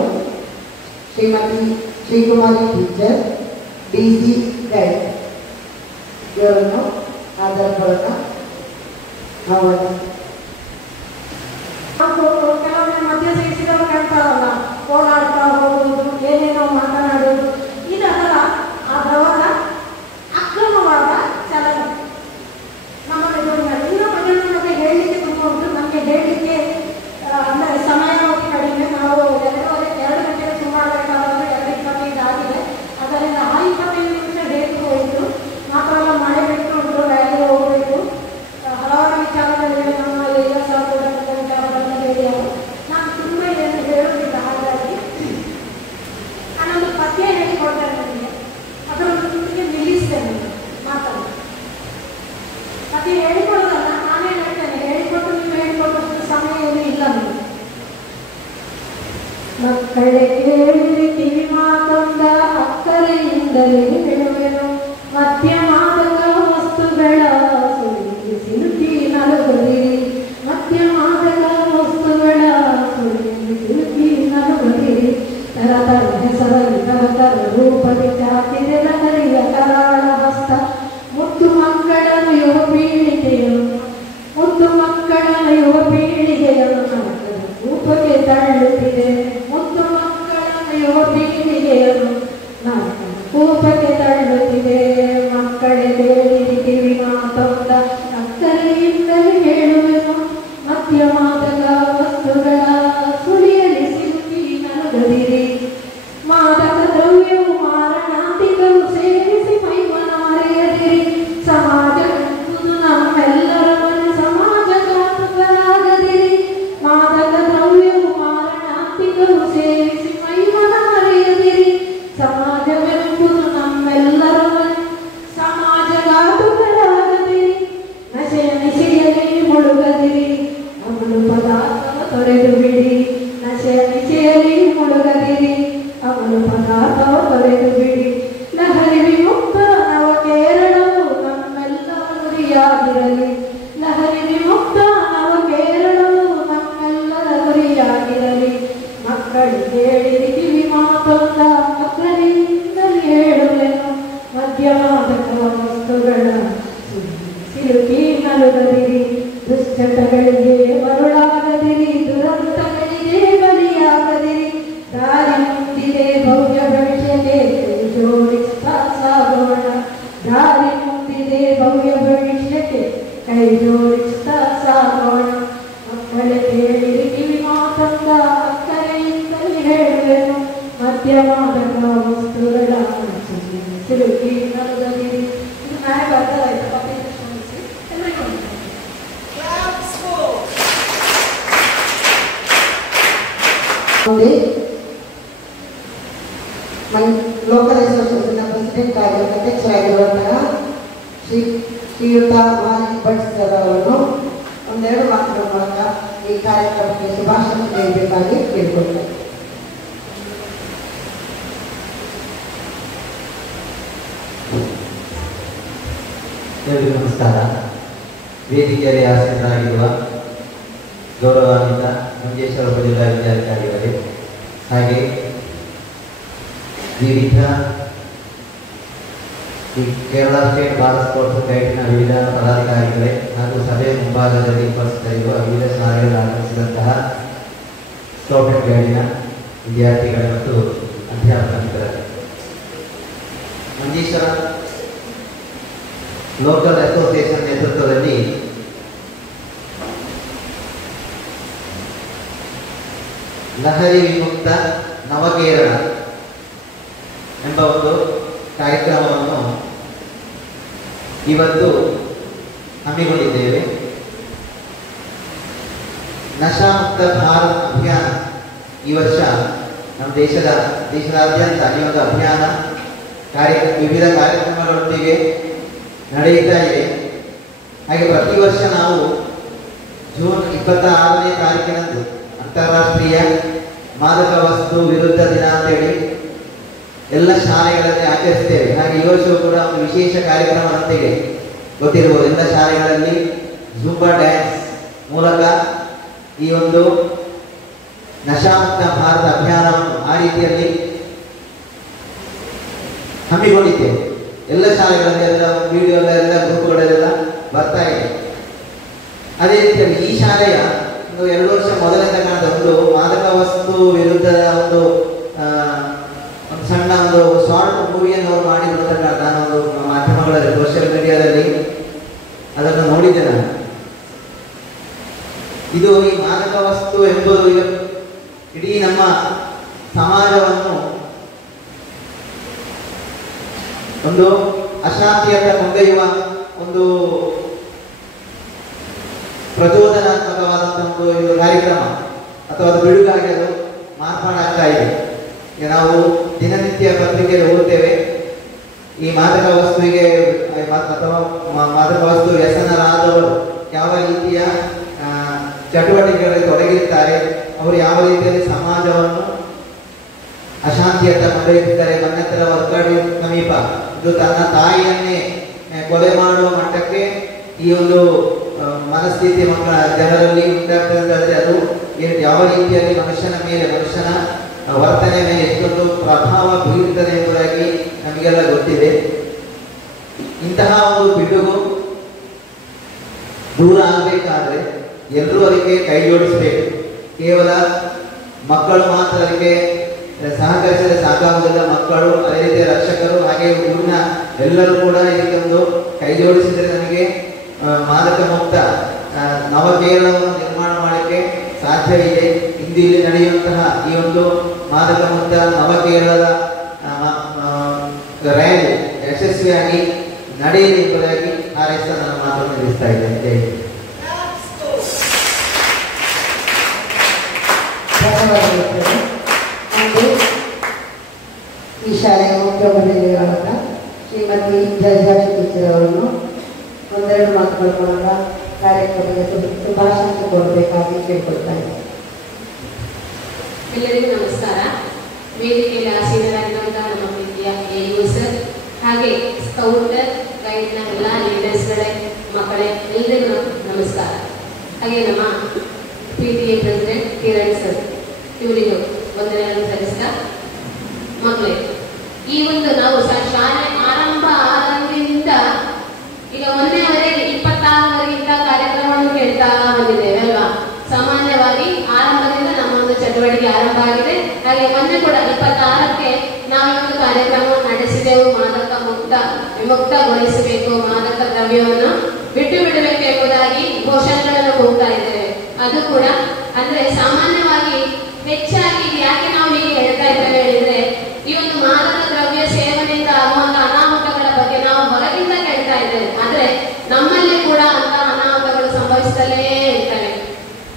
ಶ್ರೀಮತಿ ಶ್ರೀಕುಮಾರಿ ಟೀಚರ್, DC ಗೈಡ್ ಇವರನ್ನು ಆಧಾರಪೂರ್ವಕ ಕೆಲವೊಮ್ಮೆ ಮಧ್ಯ ಸೇರಿಸಿದವರು ಕಾಣ್ತಾರಲ್ಲ, ಓಡಾಡ್ತಾ ಹೋಗುವುದು, ಏನೇನೋ ಮಾತನಾಡುವುದು, ಇದೆಲ್ಲ ಅದರ ಅಕ್ರಮವಾದ ಚಲನೆ. ನಮ್ಮ ಇನ್ನೂ ಅದನ್ನು ಮತ್ತೆ ಹೇಳಲಿಕ್ಕೆ ತುಂಬ ಉಂಟು. ನಮಗೆ ಹೇಳಲಿಕ್ಕೆ ಅಂದರೆ ಸಮಯಾವಧಿ ಕಡಿಮೆ. ನಾವು 2 ಗಂಟೆಗೆ ಸುಮಾರು ಬೇಕಾದ್ರೆ 2:25 ಆಗಿದೆ. ಅದರಿಂದ 25 ನಿಮಿಷ ಡೇಟ್ ಹೋಯಿತು. ಮಾತ್ರ ಅಲ್ಲ, ಮಳೆ ಬಿಟ್ಟು ಉಂಟು, ರ್ಯಾಲಿಗೆ ಹೋಗಬೇಕು, ಹಲವಾರು ವಿಚಾರಗಳಿವೆ. ನಮ್ಮ ಎಲ್ಲ ಸಹೋದರರ ವಿಚಾರಗಳನ್ನು ಹೇಳಿ ನಾನು ತುಂಬ ಏನು ಹೇಳೋದಿಲ್ಲ. ಹಾಗಾಗಿ ನಾನೊಂದು ಪದ್ಯ ಹೇಳಿಕೊಡ್ತೇನೆ ನನಗೆ, ಅದರೊಂದಿಗೆ ನಿಲ್ಲಿಸ್ತೇನೆ ಮಾತನ್ನು. ಪದ್ಯ ಹೇಳಿಕೊಡೋದಲ್ಲ, ನಾನೇ ಹೇಳ್ತೇನೆ. ಹೇಳಿಕೊಟ್ಟು ನೀವು ಹೇಳಿಕೊಟ್ಟಷ್ಟು ಸಮಯ ಏನು ಇಲ್ಲ ನನಗೆ. ಮಕ್ಕಳೇ ಕೇಳಿರಿ ಕಿವಿ ಮಾತೊಂದ ಅಕ್ಕರೆಯಿಂದಲೇ ಹೇಳುವೆನು, ಮಧ್ಯಮಾದಕ ವಸ್ತುಗಳ ಸುಳಿದು ಸಿಲುಕಿ ನಲುಗದಿರಿ, ಮಧ್ಯಮಾದಕ ವಸ್ತುಗಳ ಸುಳಿದು ಸಿಲುಕಿ ನಲುಗದಿರಿ, ತರತರ ಹೆಸರಲ್ಲಿ ಗುರಿಯಾಗಿರಲಿ. ಲಹರಿ ವಿಮುಕ್ತ ನವ ಕೇರಳವು ನಮ್ಮೆಲ್ಲರ ಗುರಿಯಾಗಿರಲಿ. ಮಕ್ಕಳಿಗೆ ಹೇಳಿರಿ ಕಿವಿ ಮಾತೊಂದ ಮಕ್ಕಳಿಂದಲೇ ಹೇಳುವೆನು. ಮದ್ಯಮಾದಕ ವಸ್ತುಗಳ ಸಿಲುಕಿ ನಲುಗದಿರಿ. ದುಶ್ಚಟಗಳಿಗೆ ಮರುಳಾಗದಿರಿ. ದುರಂತಗಳಿಗೆ ಬಲಿಯಾಗದಿರಿ. ದಾರಿ ಮುಂದಿದೆ ಭವ್ಯ ಭವಿಷ್ಯಕ್ಕೆ ಜೋಡಿಸ್ತಾ ಸಾಗೋಣ. ದಾರಿ ಮುಂದಿದೆ ಭವ್ಯ ಭವಿಷ್ಯಕ್ಕೆ ಕೈ ಜೋಡಿಸ್ತಾ ಸಾಗೋಣ. ಮಕ್ಕಳೇ ಕೇಳಿರಿ ಕಿವಿ ಮಾತಂದ ಅಕ್ಕರೆಯಿಂದಲೇ ಹೇಳುವೆನು. ಮದ್ಯಮಾದಕ ವಸ್ತುಗಳ ಸಿಲುಕಿ ನಲುಗದಿರಿ. ಇದು ನಾಳೆ ಬರ್ತಾಯಿತ್ತು ಪತ್ರಿಕೆ ಶ್ರಮಿಸಿ ಎಲ್ಲರಿಗೂ ಲೋಕಲ್ ಅಸೋಸಿಯೇಷನ್ನ ಪ್ರೆಸಿಡೆಂಟ್ ಆಗಿ ಅಧ್ಯಕ್ಷರಾಗಿರುವಂತಹ ಶ್ರೀಯುತ ಮಹಾಲಿಂಗ ಭಟ್ ಸರ್ ಅವರನ್ನು ಒಂದೆರಡು ಮಾತುಗಳ ಮೂಲಕ ಈ ಕಾರ್ಯಕ್ರಮಕ್ಕೆ ಶುಭಾಶಯ ನೀಡಬೇಕಾಗಿ ಕೇಳಿಕೊಳ್ತಾರೆ. ಎಲ್ಲರಿಗೂ ನಮಸ್ಕಾರ. ವೇದಿಕೆಯಲ್ಲಿ ಆಸೀನರಾಗಿರುವ ಗೌರವಾನ್ವಿತ ಮಂಜೇಶ್ವರ ಜಿಲ್ಲಾ ವಿದ್ಯಾಧಿಕಾರಿಗಳೇ, ಹಾಗೆ ವಿವಿಧ ಈ ಕೇರಳ ಸ್ಟೇಟ್ ಬಾರ್ ಸ್ಪೋರ್ಟ್ಸ್ ಗೈಡ್ನ ವಿವಿಧ ಪದಾಧಿಕಾರಿಗಳೇ ಹಾಗೂ ಸಭೆಯ ಮುಂಭಾಗದಲ್ಲಿ ಉಪಸ್ಥಿತರಿರುವ ವಿವಿಧ ಶಾಲೆಗಳಲ್ಲಿ ಆಗಮಿಸಿದಂತಹ ಸ್ಕೌಟ್ ಅಂಡ್ ಗೈಡಿನ ವಿದ್ಯಾರ್ಥಿಗಳೇ ಮತ್ತು ಅಧ್ಯಾಪಕ ಮಿತ್ರರೇ, ಮಂಜೇಶ್ವರ ಲೋಕಲ್ ಅಸೋಸಿಯೇಷನ್ ನೇತೃತ್ವದಲ್ಲಿ ಲಹರಿ ವಿಮುಕ್ತ ನವಕೇರಳ ಎಂಬ ಒಂದು ಕಾರ್ಯಕ್ರಮವನ್ನು ಇವತ್ತು ಹಮ್ಮಿಕೊಂಡಿದ್ದೇವೆ. ನಶಾಮುಕ್ತ ಭಾರತ್ ಅಭಿಯಾನ ಈ ವರ್ಷ ನಮ್ಮ ದೇಶದಾದ್ಯಂತ ಈ ಒಂದು ಅಭಿಯಾನ ವಿವಿಧ ಕಾರ್ಯಕ್ರಮಗಳೊಂದಿಗೆ ನಡೆಯುತ್ತಾ ಇದೆ. ಹಾಗೆ ಪ್ರತಿ ವರ್ಷ ನಾವು ಜೂನ್ 26ನೇ ತಾರೀಕಿನಂದು ಅಂತಾರಾಷ್ಟ್ರೀಯ ಮಾದಕ ವಸ್ತು ವಿರುದ್ಧ ದಿನ ಅಂತೇಳಿ ಎಲ್ಲ ಶಾಲೆಗಳಲ್ಲಿ ಆಚರಿಸ್ತೇವೆ. ಹಾಗೆ ಈ ವರ್ಷವೂ ಕೂಡ ಒಂದು ವಿಶೇಷ ಕಾರ್ಯಕ್ರಮದೊಂದಿಗೆ ಗೊತ್ತಿರಬಹುದು, ಎಲ್ಲ ಶಾಲೆಗಳಲ್ಲಿ ಜುಂಬಾ ಡ್ಯಾನ್ಸ್ ಮೂಲಕ ಈ ಒಂದು ನಶಾಮುಕ್ತ ಭಾರತ ಅಭಿಯಾನವನ್ನು ಆ ರೀತಿಯಲ್ಲಿ ಹಮ್ಮಿಕೊಂಡಿದ್ದೇವೆ. ಎಲ್ಲ ಶಾಲೆಗಳಲ್ಲಿ ಎಲ್ಲ ವಿಡಿಯೋ ಎಲ್ಲ ಗ್ರೂಪ್ಗಳೆಲ್ಲ ಬರ್ತಾ ಇದೆ. ಅದೇ ರೀತಿಯಲ್ಲಿ ಈ ಶಾಲೆಯ ಒಂದು 2 ವರ್ಷ ಮೊದಲಿಂದ ಕಾಣದ ಒಂದು ಮಾದಕ ವಸ್ತು ವಿರುದ್ಧದ ಒಂದು ಸಣ್ಣ ಒಂದು ಶಾರ್ಟ್ ಮೂವಿಯನ್ನು ಅವರು ಮಾಡಿದ್ರು. ನಾನೊಂದು ಮಾಧ್ಯಮಗಳಲ್ಲಿ ಸೋಷಿಯಲ್ ಮೀಡಿಯಾದಲ್ಲಿ ಅದನ್ನು ನೋಡಿದ್ದೆ ನಾನು. ಇದು ಈ ಮಾದಕ ವಸ್ತು ಎಂಬುದು ಇಡೀ ನಮ್ಮ ಸಮಾಜವನ್ನು ಒಂದು ಅಶಾಂತಿಯತ್ತ ಕೊಂಡೊಯ್ಯುವ ಒಂದು ಪ್ರಚೋದನಾತ್ಮಕವಾದಂತಹ ಒಂದು ಕಾರ್ಯಕ್ರಮ ಅಥವಾ ಅದು ಬಿಡುಗಾಗಿ ಅದು ಮಾರ್ಪಾಡಾಗ್ತಾ ಇದೆ. ನಾವು ದಿನನಿತ್ಯ ಪತ್ರಿಕೆಯಲ್ಲಿ ಓದುತ್ತೇವೆ, ಈ ಮಾದಕ ವಸ್ತುವಿಗೆ ಅಥವಾ ಮಾದಕ ವಸ್ತು ವ್ಯಸನರಾದವರು ಯಾವ ರೀತಿಯ ಚಟುವಟಿಕೆಗಳಲ್ಲಿ ತೊಡಗಿರುತ್ತಾರೆ, ಅವರು ಯಾವ ರೀತಿಯಲ್ಲಿ ಸಮಾಜವನ್ನು ಅಶಾಂತಿಯತ್ತ ಕೊಂಡೊಯ್ಯುತ್ತಿದ್ದಾರೆ. ಮನ್ನತ್ರ ವರ್ಕಾಡಿ ಸಮೀಪ ಇದು ತನ್ನ ತಾಯಿಯನ್ನೇ ಕೊಲೆ ಮಾಡುವ ಮಟ್ಟಕ್ಕೆ ಈ ಒಂದು ಮನಸ್ಥಿತಿ ಮಕ್ಕಳ ಜನರಲ್ಲಿ ಉಂಟಾಗ್ತದೆ ಅಂತಂದ್ರೆ ಅದು ಯಾವ ರೀತಿಯಲ್ಲಿ ಮನುಷ್ಯನ ವರ್ತನೆ ಮೇಲೆ ಎಷ್ಟೊಂದು ಪ್ರಭಾವ ಬೀರುತ್ತದೆ ಎಂಬುದಾಗಿ ನಮಗೆಲ್ಲ ಗೊತ್ತಿದೆ. ಇಂತಹ ಒಂದು ಪಿಡುಗು ದೂರ ಆಗಬೇಕಾದ್ರೆ ಎಲ್ಲರೂ ಅದಕ್ಕೆ ಕೈ ಜೋಡಿಸಬೇಕು. ಕೇವಲ ಮಕ್ಕಳು ಮಾತ್ರ ಅದಕ್ಕೆ ಸಹಕರಿಸಿದರೆ ಸಾಕಾಗುವುದಿಲ್ಲ. ಮಕ್ಕಳು, ಅದೇ ರೀತಿಯ ರಕ್ಷಕರು, ಹಾಗೆ ಊರಿನ ಎಲ್ಲರೂ ಕೂಡ ಇದಕ್ಕೊಂದು ಕೈ ಜೋಡಿಸಿದರೆ ನಮಗೆ ಮಾದಕ ಮುಕ್ತ ನವಕೇರಳವನ್ನು ನಿರ್ಮಾಣ ಮಾಡಲಿಕ್ಕೆ ಸಾಧ್ಯವಿದೆ. ಇಂದು ಇಲ್ಲಿ ನಡೆಯುವಂತಹ ಈ ಒಂದು ಮಾದಕ ಮುಕ್ತ ನವಕೇರಳದ ರ್ಯಾಲಿ ಯಶಸ್ವಿಯಾಗಿ ನಡೆಯಲಿ ಎಂಬುದಾಗಿ ಹಾರೈಸ್ತಾ ನನ್ನ ಮಾತನ್ನು ನಿಲ್ಲಿಸ್ತಾ ಇದ್ದೇನೆ. ಈ ಶಾಲೆಯ ಮುಖ್ಯೋಪಾಧ್ಯಾಯರಾದ ಶ್ರೀಮತಿ ಜಲಜಾಕ್ಷಿ ಟೀಚರ್ ಅವರನ್ನು ಒಂದೆರಡು ಮಾತುಗಳ ಮೂಲಕ ಕಾರ್ಯಕ್ರಮಕ್ಕೆ ಶುಭಾಶಯ ಕೊಡಬೇಕಾಗಿ ಕೇಳಿಕೊಳ್ತಾರೆ. ಎಲ್ಲರಿಗೂ ನಮಸ್ಕಾರ. ವೇದಿಕೆಯಲ್ಲಿ ಆಸೀನರಾಗಿರುವಂತಹ ನಮ್ಮ ಪ್ರೀತಿಯ AU ಸರ್, ಹಾಗೆ ಸ್ಕೌಟ್ ಗೈಡ್ನ ಎಲ್ಲ ಲೀಡರ್ಸ್ಗಳೇ, ಮಕ್ಕಳೇ, ಎಲ್ಲರಿಗೂ ನಮಸ್ಕಾರ. ಹಾಗೆ ನಮ್ಮ PTA ಪ್ರೆಸಿಡೆಂಟ್ ಕಿರಣ್ ಸರ್ ಇವರಿಗೂ ವಂದನೆಗಳನ್ನು ಸಲ್ಲಿಸ್ತಾ, ಮಕ್ಕಳೇ, ಈ ಒಂದು ನಾವು ಶಾಲೆ ಆರಂಭ ಆದಂದಿಂದ ಈಗ ಮೊನ್ನೆವರೆಗೆ 26ವರೆಗೆ ಇಂಥ ಕಾರ್ಯಕ್ರಮವನ್ನು ಕೇಳ್ತಾ ಬಂದಿದ್ದೇವೆ ಅಲ್ವಾ. ಸಾಮಾನ್ಯವಾಗಿ ಆರಂಭದಿಂದ ನಮ್ಮ ಒಂದು ಚಟುವಟಿಕೆ ಆರಂಭ ಆಗಿದೆ. ಹಾಗೆ ಮೊನ್ನೆ ಕೂಡ 26ಕ್ಕೆ ನಾವು ಒಂದು ಕಾರ್ಯಕ್ರಮವನ್ನು ನಡೆಸಿದೆವು. ಮಾದಕ ವಿಮುಕ್ತಗೊಳಿಸಬೇಕು, ಮಾದಕ ದ್ರವ್ಯವನ್ನು ಬಿಟ್ಟು ಬಿಡಬೇಕು ಎಂಬುದಾಗಿ ಘೋಷಣೆಗಳನ್ನು ಕೂಗ್ತಾ ಇದ್ದೇವೆ. ಅದು ಕೂಡ ಅಂದ್ರೆ ಸಾಮಾನ್ಯವಾಗಿ ಹೆಚ್ಚಾಗಿ ಯಾಕೆ ನಾವು ಹೀಗೆ ಹೇಳ್ತಾ ಇದ್ದೇವೆ ಹೇಳಿದ್ರೆ, ಈ ಒಂದು ಮಾದಕ ದ್ರವ್ಯ ಸೇವನೆಯಿಂದ ಆಗುವಂತಹ ಅನಾಹುತಗಳ ಬಗ್ಗೆ ನಾವು ಹೊರಗಿಂದ ಕೇಳ್ತಾ ಇದ್ದೇವೆ. ಆದ್ರೆ ನಮ್ಮಲ್ಲಿ ಕೂಡ ಅಂತ ಅನಾಹುತಗಳು ಸಂಭವಿಸುತ್ತಲೇ ಇರ್ತವೆ.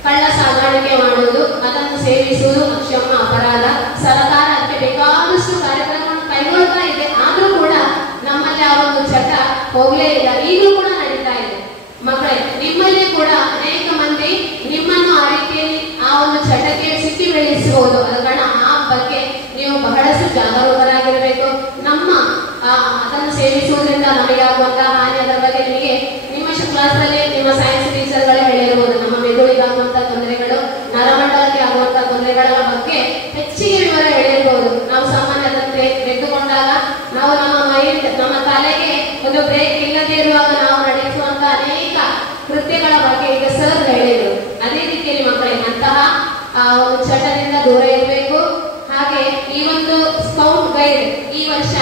ಕಳ್ಳ ಸಾಗಾಣಿಕೆ ಮಾಡುವುದು, ಅದನ್ನು ಸೇವಿಸುವುದು ಅಕ್ಷಮ್ಯ ಅಪರಾಧ. ಸರ್ಕಾರ ಅದಕ್ಕೆ ಬೇಕಾದಷ್ಟು ಕಾರ್ಯಕ್ರಮವನ್ನು ಕೈಗೊಳ್ತಾ ಇದೆ. ಆದ್ರೂ ಕೂಡ ನಮ್ಮಲ್ಲಿ ಆ ಒಂದು ಚಟ ಹೋಗ್ಲೇ ಇಲ್ಲ, ಈಗಲೂ ಕೂಡ ನಡೀತಾ ಇದೆ. ಮಕ್ಕಳೇ, ನಿಮ್ಮಲ್ಲಿ ಕೂಡ ಅನೇಕ ಮಂದಿ ನಿಮ್ಮನ್ನು ಆ ರೀತಿಯಲ್ಲಿ ಆ ಒಂದು ಚಟಕ್ಕೆ ಸಿಕ್ಕಿ ಬೆಳೆಸಬಹುದು. ಅದ ಕಾರಣ ಆ ಬಗ್ಗೆ ನೀವು ಬಹಳಷ್ಟು ಜಾಗರೂಕರಾಗಿರಬೇಕು. ನಮ್ಮ ಅದನ್ನು ಸೇವಿಸುವುದರಿಂದ ನಮಗೆ ಆಗುವಂತಹ ಹಾನಿ, ಅದರ ಬಗ್ಗೆ ನಿಮಗೆ ನಿಮ್ಮ ಕ್ಲಾಸ್ ಅಲ್ಲಿ ನಿಮ್ಮ ಸೈನ್ಸ್ ಟೀಚರ್ಗಳೇ ಹೇಳಿರಬಹುದು. ನಮ್ಮ ಮೆದುಳಿಗೆ ಆಗುವಂತಹ ತೊಂದರೆಗಳು, ನರಮಂಡಲಕ್ಕೆ ಆಗುವಂತಹ ತೊಂದರೆಗಳ ಬಗ್ಗೆ ಹೆಚ್ಚಿಗೆ ವಿವರ ಹೇಳಿರಬಹುದು. ನಾವು ಸಾಮಾನ್ಯ ಅದನ್ನು ತೆಗೆದುಕೊಂಡಾಗ ನಾವು ನಮ್ಮ ಮೈಂಡ್, ನಮ್ಮ ತಲೆಗೆ ಒಂದು ಬ್ರೇಕ್ ಇಲ್ಲದೆ ಇರುವಾಗ ನಾವು ನಡೆಸುವಂತಹ ಅನೇಕ ಕೃತ್ಯಗಳ ಬಗ್ಗೆ ಈಗ ಸರ್ ಹೇಳಿದ್ರು. ಅದೇ ರೀತಿಯಲ್ಲಿ ಮಕ್ಕಳೇ ಅಂತಹ ಒಂದು ಚಟದಿಂದ ದೂರ ಇರಬೇಕು. ಹಾಗೆ ಈ ಒಂದು ಸ್ಕೌಟ್ ಗೈಡ್ ಈ ವರ್ಷ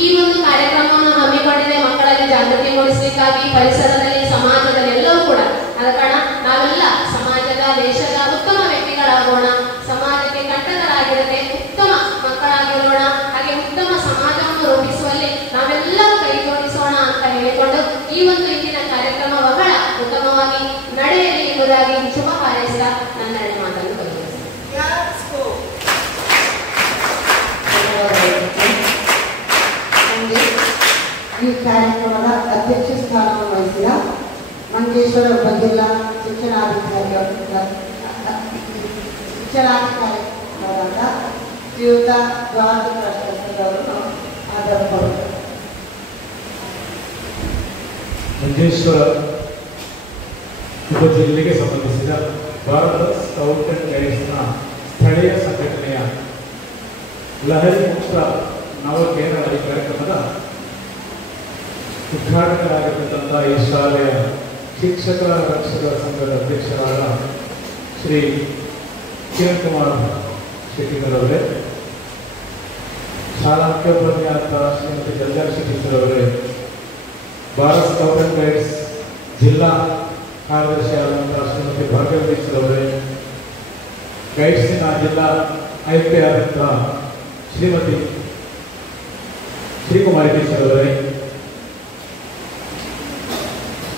ಈ ಒಂದು ಕಾರ್ಯಕ್ರಮವನ್ನು ಹಮ್ಮಿಕೊಂಡಿದೆ ಮಕ್ಕಳಲ್ಲಿ ಜಾಗೃತಿ ಮೂಡಿಸಲಿಕ್ಕಾಗಿ, ಪರಿಸರದಲ್ಲಿ, ಸಮಾಜದಲ್ಲಿ ಎಲ್ಲವೂ ಕೂಡ. ಆದ ಕಾರಣ ನಾವೆಲ್ಲ ಸಮಾಜದ, ದೇಶದ ಉತ್ತಮ ವ್ಯಕ್ತಿಗಳಾಗೋಣ, ಸಮಾಜಕ್ಕೆ ಕಂಟಕರಾಗಿರದೆ ಉತ್ತಮ ಮಕ್ಕಳಾಗಿರೋಣ. ಹಾಗೆ ಉತ್ತಮ ಸಮಾಜವನ್ನು ರೂಪಿಸುವಲ್ಲಿ ನಾವೆಲ್ಲರೂ ಕೈ ಜೋಡಿಸೋಣ ಅಂತ ಹೇಳಿಕೊಂಡು ಈ ಒಂದು ಇಂದಿನ ಕಾರ್ಯಕ್ರಮ ಬಹಳ ಉತ್ತಮವಾಗಿ ನಡೆಯಲಿ ಎಂಬುದಾಗಿ ಶುಭ ಹಾರೈಸಿದ ನನ್ನ ಮಾತನ್ನು ಕಲಿಸುತ್ತೇನೆ. ಈ ಕಾರ್ಯಕ್ರಮದ ಅಧ್ಯಕ್ಷ ಸ್ಥಾನವನ್ನು ವಹಿಸಿದ ಮಂಜೇಶ್ವರ ಬಗೆಲ್ಲ ಶಿಕ್ಷಣಾಧಿಕಾರಿಗಳಾದ ಶ್ರೀಯುತ ಜಾರ್ಜ್ ಪ್ರಶಸ್ತಿಯವರನ್ನು ಆಧರಿಸಬಹುದು. ಮಂಜೇಶ್ವರ ಉಪಜಿಲ್ಲೆಗೆ ಸಂಬಂಧಿಸಿದ ಭಾರತ ಸ್ಕೌಟ್ ಅಂಡ್ ಗೈಡ್ಸ್ನ ಸ್ಥಳೀಯ ಸಂಘಟನೆಯ ಲಹರಿ ಮುಕ್ತ ನವಕೇಂದ್ರ ಈ ಕಾರ್ಯಕ್ರಮದ ಉದ್ಘಾಟಕರಾಗಿರ್ತಕ್ಕಂಥ ಈ ಶಾಲೆಯ ಶಿಕ್ಷಕರ ರಕ್ಷಕರ ಸಂಘದ ಅಧ್ಯಕ್ಷರಾದ ಶ್ರೀ ಕಿರಣ್ ಕುಮಾರ್ ಶೆಟ್ಟಿಗರವರೇ, ಶಾಲಾ ಮುಖ್ಯೋಪಾಧ್ಯಾಯ ಶ್ರೀಮತಿ ಜಲಜಾಕ್ಷಿ ಟೀಚರವರೇ, ಭಾರತ್ ಸ್ಕೌಟ್ ಅಂಡ್ ಗೈಡ್ಸ್ ಜಿಲ್ಲಾ ಕಾರ್ಯದರ್ಶಿಯಾದಂತಹ ಶ್ರೀಮತಿ ಭಾರ್ಗವಿ ಟೀಚರವರೇ, ಗೈಡ್ಸಿನ ಜಿಲ್ಲಾ ಆಯುಕ್ತೆ ಆದಂತಹ ಶ್ರೀಮತಿ ಶ್ರೀಕುಮಾರಿ ಟೀಚರವರೇ,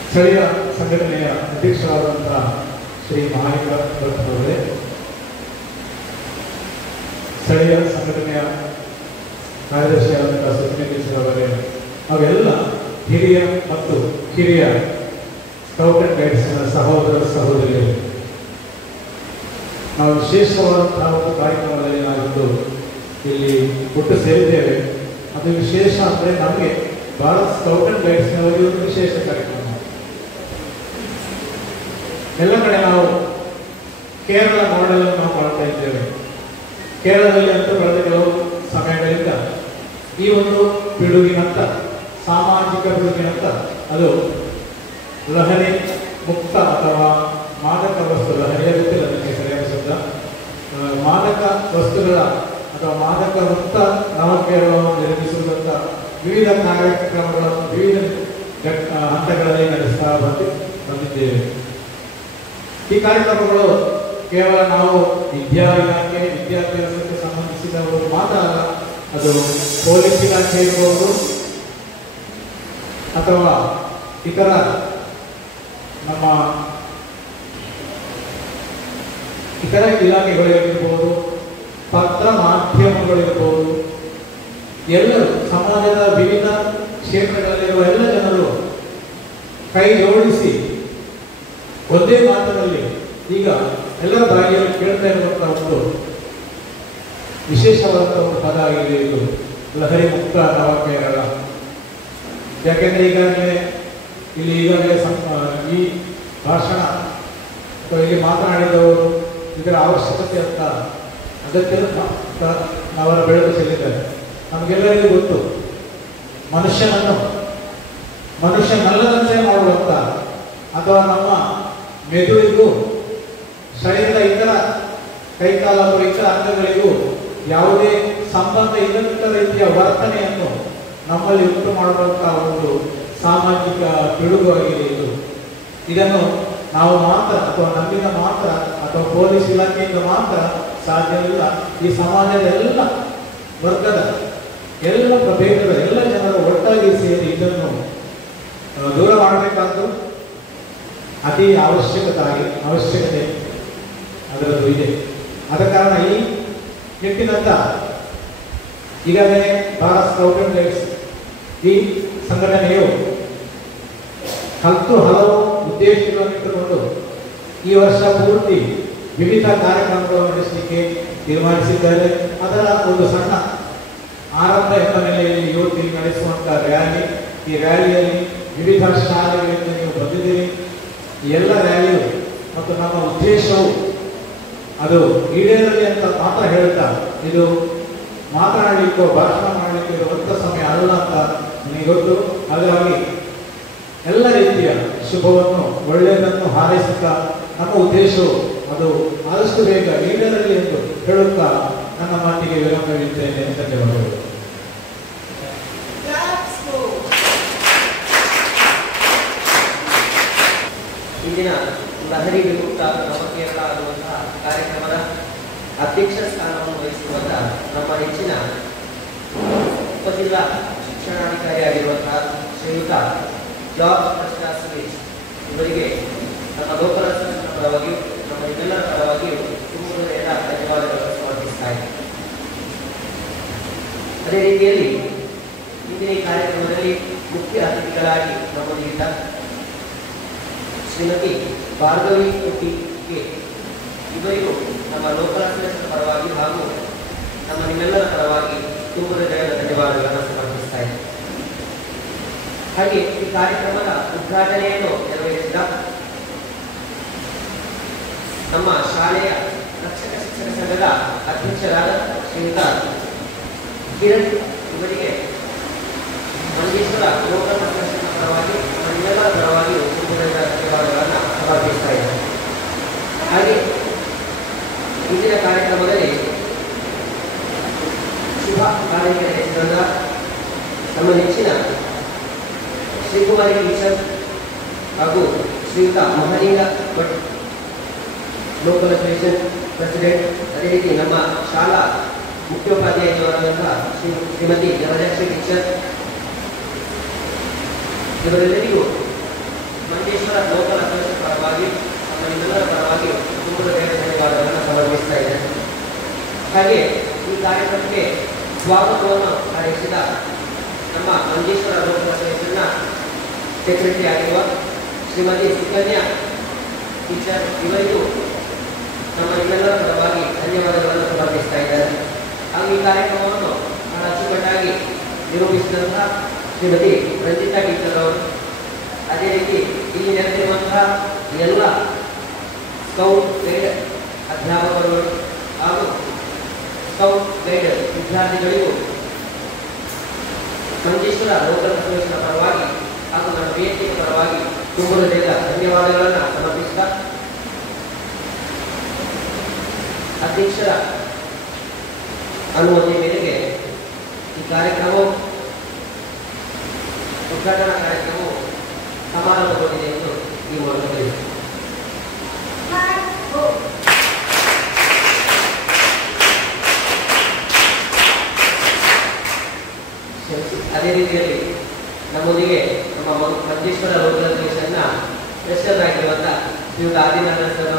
ಸ್ಥಳೀಯ ಸಂಘಟನೆಯ ಅಧ್ಯಕ್ಷರಾದಂತಹ ಶ್ರೀ ಮಹಾಲಿಂಗ ಭಟ್ರವರೇ, ಸ್ಥಳೀಯ ಸಂಘಟನೆಯ ಕಾರ್ಯದರ್ಶಿಯಾದಂತಹ ಸುಜ್ಞ ಟೀಚರವರೇ, ಅವೆಲ್ಲ ಹಿರಿಯ ಮತ್ತು ಕಿರಿಯ ಸ್ಕೌಟ್ ಅಂಡ್ ಗೈಡ್ಸ್ನ ಸಹೋದರ ಸಹೋದರಿಯರು, ನಾವು ವಿಶೇಷವಾದಂತಹ ಒಂದು ಕಾರ್ಯಕ್ರಮದಲ್ಲಿ ನಾವಿಂದು ಇಲ್ಲಿ ಒಟ್ಟು ಸೇರಿದ್ದೇವೆ. ಅದು ವಿಶೇಷ ಅಂದರೆ ನಮಗೆ ಭಾರತ್ ಸ್ಕೌಟ್ ಅಂಡ್ ಗೈಡ್ಸ್ನವರಿಗೆ ಒಂದು ವಿಶೇಷ ಕಾರ್ಯಕ್ರಮ. ಎಲ್ಲ ಕಡೆ ನಾವು ಕೇರಳ ಮಾಡೆಲ್ ನಾವು ಮಾಡ್ತಾ ಇದ್ದೇವೆ. ಕೇರಳದಲ್ಲಿ ಅಂತೂ ಕಳೆದ ಕೆಲವು ಸಮಯಗಳಿಂದ ಈ ಒಂದು ಪಿಡುಗಿನಂತ, ಸಾಮಾಜಿಕ ಪಿಡುಗಿನಂತ, ಅದು ಲಹರಿ ಮುಕ್ತ ಅಥವಾ ಮಾದಕ ವಸ್ತು, ಲಹರಿಯ ಗೊತ್ತಿಲ್ಲ ನನಗೆ ಸರಿಯಾದ ಶಬ್ದ, ಮಾದಕ ವಸ್ತುಗಳ ಅಥವಾ ಮಾದಕ ಮುಕ್ತ ನವಕೇರಳವನ್ನು ನಿರ್ಮಿಸುವಂಥ ವಿವಿಧ ಕಾರ್ಯಕ್ರಮಗಳನ್ನು ವಿವಿಧ ಹಂತಗಳಲ್ಲಿ ನಡೆಸ್ತಾ ಬಂದಿದ್ದೇವೆ. ಈ ಕಾರ್ಯಕ್ರಮಗಳು ಕೇವಲ ನಾವು ವಿದ್ಯಾ ಇಲಾಖೆ, ವಿದ್ಯಾಭ್ಯಾಸಕ್ಕೆ ಸಂಬಂಧಿಸಿದವರು ಮಾತ್ರ ಅಲ್ಲ, ಅದು ಪೊಲೀಸ್ ಇಲಾಖೆ ಇರಬಹುದು ಅಥವಾ ಇತರ ನಮ್ಮ ಇತರ ಇಲಾಖೆಗಳಿರ್ಬೋದು, ಪತ್ರ ಮಾಧ್ಯಮಗಳಿರ್ಬೋದು, ಎಲ್ಲರೂ ಸಮಾಜದ ವಿವಿಧ ಕ್ಷೇತ್ರಗಳಲ್ಲಿರುವ ಎಲ್ಲ ಜನರು ಕೈ ಜೋಡಿಸಿ ಒಂದೇ ಮಾತಿನಲ್ಲಿ ಈಗ ಎಲ್ಲರ ಬಾಯಿಯಲ್ಲಿ ಕೇಳ್ತಾ ಇರುವಂತಹ ಒಂದು ವಿಶೇಷವಾದಂತಹ ಒಂದು ಪದ ಆಗಿದೆ ಇದು ಲಹರಿ ಮುಕ್ತ ನವಕೇರಳ. ಯಾಕೆಂದ್ರೆ ಈಗಾಗಲೇ ಇಲ್ಲಿ ಈಗಾಗಲೇ ಈ ಭಾಷಣ ಅಥವಾ ಇಲ್ಲಿ ಮಾತನಾಡಿದವರು ಇದರ ಅವಶ್ಯಕತೆ ಅಂತ ಅಗತ್ಯ ಅವರ ಬೆಳಕು ಚೆಲ್ಲಿದ್ದಾರೆ. ನಮಗೆಲ್ಲರಿಗೂ ಗೊತ್ತು, ಮನುಷ್ಯನಲ್ಲದಂತೆ ಮಾಡುವಂಥ ಅಥವಾ ನಮ್ಮ ಮೆದುಳಿಗೂ ಶರೀರದ ಇತರ ಕೈಕಾಲ ಅಥವಾ ಇತರ ಅಂಗಗಳಿಗೂ ಯಾವುದೇ ಸಂಬಂಧ ಇಲ್ಲದ ರೀತಿಯ ವರ್ತನೆಯನ್ನು ನಮ್ಮಲ್ಲಿ ಉಂಟು ಮಾಡುವಂತಹ ಒಂದು ಸಾಮಾಜಿಕ ಪಿಡುಗಾಗಿದೆ ಇದು. ಇದನ್ನು ನಾವು ಮಾತ್ರ ಅಥವಾ ನಮ್ಮಿಂದ ಮಾತ್ರ ಅಥವಾ ಪೊಲೀಸ್ ಇಲಾಖೆಯಿಂದ ಮಾತ್ರ ಸಾಧ್ಯವಿಲ್ಲ. ಈ ಸಮಾಜದ ಎಲ್ಲ ವರ್ಗದ, ಎಲ್ಲ ಪ್ರಭೇದದ, ಎಲ್ಲ ಜನರು ಒಟ್ಟಾಗಿ ಸೇರಿ ಇದನ್ನು ದೂರ ಮಾಡಬೇಕಾದ್ದು ಅತಿ ಅವಶ್ಯಕತೆ ಅದರದ್ದು ಇದೆ. ಆದ ಕಾರಣ ಈ ನಿಟ್ಟಿನಂತ ಈಗಾಗಲೇ ಭಾರತ್ ಸ್ಕೌಟ್ ಅಂಡ್ ಗೈಡ್ಸ್ ಈ ಸಂಘಟನೆಯು ಹಲವು ಉದ್ದೇಶಗಳನ್ನು ಇಟ್ಟುಕೊಂಡು ಈ ವರ್ಷ ಪೂರ್ತಿ ವಿವಿಧ ಕಾರ್ಯಕ್ರಮಗಳನ್ನು ನಡೆಸಲಿಕ್ಕೆ ತೀರ್ಮಾನಿಸಿದ್ದಾರೆ. ಅದರ ಒಂದು ಸಣ್ಣ ಆರಂಭ ಎಂಬ ನೆಲೆಯಲ್ಲಿ ಇವತ್ತು ನಡೆಸುವಂತಹ ರ್ಯಾಲಿ, ಈ ರ್ಯಾಲಿಯಲ್ಲಿ ವಿವಿಧ ಶಾಲೆಗಳಿಂದ ನೀವು ಬಂದಿದ್ದೀರಿ. ಈ ಎಲ್ಲ ರ್ಯಾಲಿಯು ಮತ್ತು ನಮ್ಮ ಉದ್ದೇಶವು ಅದು ಈಡೇರಲಿ ಅಂತ ಮಾತ್ರ ಹೇಳ್ತಾ ಇದು ಮಾತನಾಡಲಿಕ್ಕೋ ಭಾಷಣ ಮಾಡಲಿಕ್ಕೆ ಇರುವಂಥ ಸಮಯ ಅಲ್ಲ ಅಂತ ನನಗೆ ಗೊತ್ತು. ಹಾಗಾಗಿ ಎಲ್ಲ ರೀತಿಯ ಶುಭವನ್ನು ಒಳ್ಳೆಯದನ್ನು ಹಾರೈಸುತ್ತಾ ನಮ್ಮ ಉದ್ದೇಶವು ಅದು ಆದಷ್ಟು ಬೇಗ ಈಡೇರಲಿ ಎಂದು ಹೇಳುತ್ತಾ ನನ್ನ ಮಾತಿಗೆ ವಿರಾಮ ನೀಡುತ್ತೇನೆ. ಧನ್ಯವಾದಗಳು. ಇಂದಿನ ಲಹರಿ ವಿಮುಕ್ತ ನವಕೇರಳ ಅನ್ನುವಂತಹ ಕಾರ್ಯಕ್ರಮದ ಅಧ್ಯಕ್ಷ ಸ್ಥಾನವನ್ನು ವಹಿಸಿರುವಂತಹ ನಮ್ಮ ನೆಚ್ಚಿನ ಉಪಜಿಲ್ಲಾ ಶಿಕ್ಷಣಾಧಿಕಾರಿಯಾಗಿರುವಂತಹ ಶ್ರೀಯುತ ಜಾರ್ಜ್ ಕೃಷ್ಣಾಸ್ವಾಮಿ ಇವರಿಗೆ ನಮ್ಮ ಲೋಕಲ್ ಅಸೋಸಿಯೇಷನ್ ಪರವಾಗಿಯೂ ನಮ್ಮ ನಿಮ್ಮೆಲ್ಲರ ಪರವಾಗಿಯೂ ತುಂಬುವುದರಿಂದ ಧನ್ಯವಾದಗಳನ್ನು ಸಮರ್ಪಿಸ್ತಾ ಇದ್ದೇನೆ. ಅದೇ ರೀತಿಯಲ್ಲಿ ಇಂದಿನ ಈ ಕಾರ್ಯಕ್ರಮದಲ್ಲಿ ಮುಖ್ಯ ಅತಿಥಿಗಳಾಗಿ ನಮ್ಮೊಂದಿಗಿದ್ದ ಶ್ರೀಮತಿ ಭಾರ್ಗವಿ ಕುಟ್ಟಿಗೆ ಇವರಿಗೂ ನಮ್ಮ ಲೋಕಲ್ ಅಸೋಸಿಯೇಷನ್ ಪರವಾಗಿ ಹಾಗೂ ನಮ್ಮ ನಿಮ್ಮೆಲ್ಲರ ಪರವಾಗಿ ತುಂಬದ ಧನ್ಯವಾದಗಳನ್ನು ಸಮರ್ಪಿಸ್ತಾ ಇದ್ದೇನೆ. ಹಾಗೆ ಈ ಕಾರ್ಯಕ್ರಮದ ಉದ್ಘಾಟನೆಯನ್ನು ನೆರವೇರಿಸಿದ ನಮ್ಮ ಶಾಲೆಯ ರಕ್ಷಕ ಶಿಕ್ಷಣ ಸಂಘದ ಅಧ್ಯಕ್ಷರಾದ ಶ್ರೀಯುತ ಕಿರಣ್ ಇವರಿಗೆ ಮಂಜೇಶ್ವರ ಲೋಕಲ್ ಅಸೋಸಿಯೇಷನ್ ಪರವಾಗಿ ನಿಮ್ಮೆಲ್ಲರ ಪರವಾಗಿ ಧನ್ಯವಾದಗಳನ್ನು ಸಮರ್ಪಿಸ್ತಾ ಇದ್ದಾರೆ. ಹಾಗೆ ಇಂದಿನ ಕಾರ್ಯಕ್ರಮದಲ್ಲಿ ಶುಭ ಕಾರ್ಯಕ್ರಮ ಹೆಸರಾದ ನಮ್ಮ ನೆಚ್ಚಿನ ಶ್ರೀಕುಮಾರಿ ಟೀಚರ್ ಹಾಗೂ ಶ್ರೀಯುತ Mahalinga Bhat local association president, ಅದೇ ರೀತಿ ನಮ್ಮ ಶಾಲಾ ಮುಖ್ಯೋಪಾಧ್ಯಾಯರಾದಂತಹ ಶ್ರೀಮತಿ ಜಲಜಾಕ್ಷಿ ಟೀಚರ್ ಇವರೆಲ್ಲರಿಗೂ ಮಂಜೇಶ್ವರ ಲೋಕಲ್ ಅಸೋಸಿಯೇಷನ್ ಪರವಾಗಿ ನಮ್ಮ ನಿಮ್ಮೆಲ್ಲರ ಪರವಾಗಿ ತುಂಬದ ಧನ್ಯವಾದಗಳನ್ನು ಸಮರ್ಪಿಸ್ತಾ ಇದ್ದಾರೆ. ಹಾಗೆ ಈ ಕಾರ್ಯಕ್ರಮಕ್ಕೆ ಸ್ವಾಗತವನ್ನು ಹಾರೈಸಿದ ನಮ್ಮ ಮಂಜೇಶ್ವರ ಲೋಕಲ್ ಅಸೋಸಿಯೇಷನ್ನ ಸೆಕ್ರೆಟರಿ ಆಗಿರುವ ಶ್ರೀಮತಿ ಸುಕನ್ಯಾ ಟೀಚರ್ ಇವರಿಗೂ ನಮ್ಮ ನಿಮ್ಮೆಲ್ಲರ ಪರವಾಗಿ ಧನ್ಯವಾದಗಳನ್ನು ಸಮರ್ಪಿಸ್ತಾ ಇದ್ದಾರೆ. ಹಾಗೂ ಈ ಕಾರ್ಯಕ್ರಮವನ್ನು ಬಹಳ ಅಚ್ಚುಕಟ್ಟಾಗಿ ನಿರೂಪಿಸಿದಂತಹ ಶ್ರೀಮತಿ ರಂಜಿತಾ ಟೀಚರ್ ಅವರು, ಅದೇ ರೀತಿ ಇಲ್ಲಿ ನೆರೆದಿರುವಂತಹ ಎಲ್ಲ ಸ್ಕೌಟ್ ಗೈಡ್ ಅಧ್ಯಾಪಕರು ಹಾಗೂ ಸ್ಕೌಟ್ ಗೈಡ್ ವಿದ್ಯಾರ್ಥಿಗಳಿಗೂ ಮಂಜೇಶ್ವರ ಲೋಕಲ್ ಅಸೋಸಿಯೇಷನ್ ಪರವಾಗಿ ಹಾಗೂ ನಮ್ಮ ವೇದಿಕೆಯ ಪರವಾಗಿ ತುಂಬುವುದರಿಂದ ಧನ್ಯವಾದಗಳನ್ನು ಸಮರ್ಪಿಸಿದ ಅಧ್ಯಕ್ಷರ ಅನುಮತಿ ಮೇರೆಗೆ ಈ ಕಾರ್ಯಕ್ರಮವು ಉದ್ಘಾಟನಾ ಕಾರ್ಯಕ್ರಮವು ಸಮಾರಂಭಗೊಂಡಿದೆ ಎಂದು ಈ ಮೂಲಕ ತಿಳಿಸಿದೆ. ಅದೇ ರೀತಿಯಲ್ಲಿ ನಮ್ಮೊಂದಿಗೆ ನಮ್ಮ ಮಂಜೇಶ್ವರ ಲೋಕಲ್ ಅಸೋಸಿಯೇಷನ್ನ ಪ್ರೆಸಿಡೆಂಟ್ ಆಗಿರುವಂತಹ ಶ್ರೀಯುತ ಆದಿನಾರಾಯಣ ಸರ್